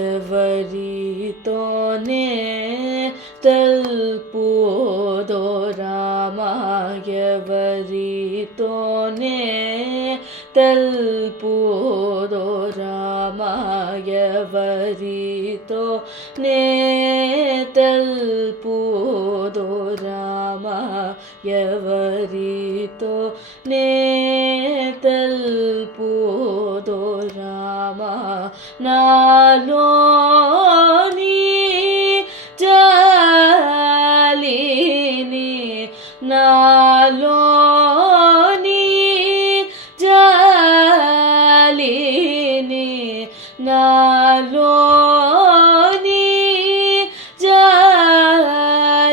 ఎవరితోనే తెలుపుదో రామ ఎవరితోనే తెలుపుదో రామ ఎవరితోనే తెలుపుదో రామ ఎవరితోనే తెలుపుదో రామ నాలోని జాలిని నాలోని జాలిని నాలోని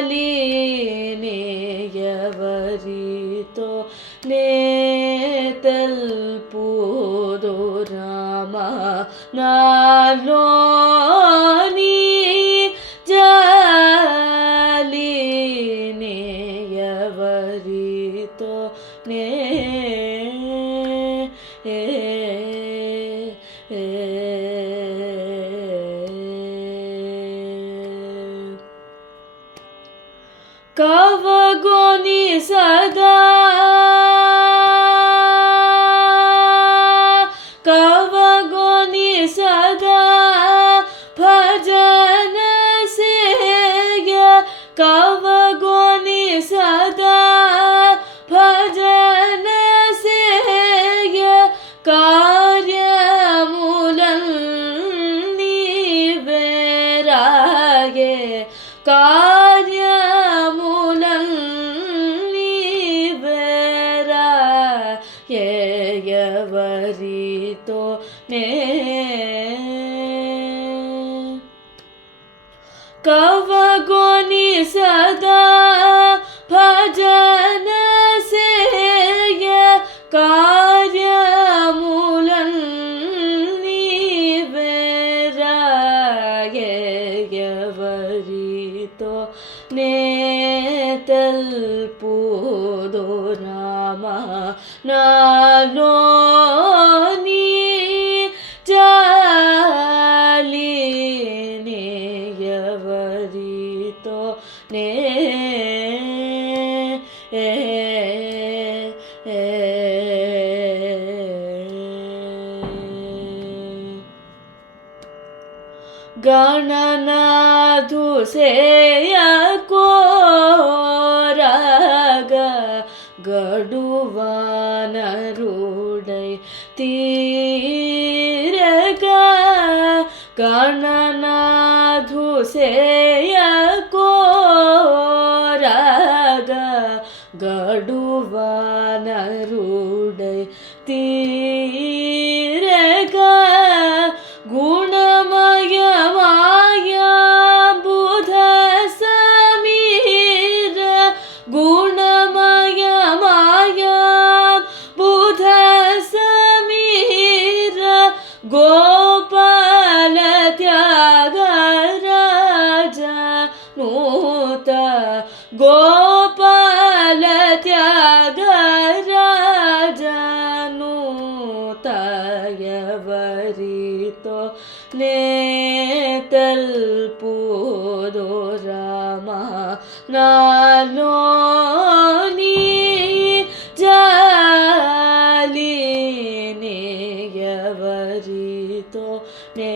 జాలిని ఎవరితో నే తెలుపుదో రామ నాలోని జాలిని ఎవరితో నే కవగొని సదా కవగొని సదా భజన సేయ కవగొని సదా భజన సేయ కార్యములన్నీ వేరాయే కార్యములన్నీ వేరాయే ఎవరితో నే కవగొని సదా భజన సేయ కార్యములన్నీ వేరాయే ఎవరితో నే తెలుపుదో రామ నాలోని జాలిని ఎవరితో నే గణనాథు సేయ కోరగ గడువానరుడై తీరగ గణనాథు సేయ కోరగ గడువానరుడై తీరగ గుణమయ మాయా బుధ సమీర గుణమయ మాయా బుధ సమీర గోపాల త్యాగరాజ నూత గోపాల త్యాగరాజ నూత ఎవరితో నే తెలుపుదో రామ నాలోని జాలిని ఎవరితో నే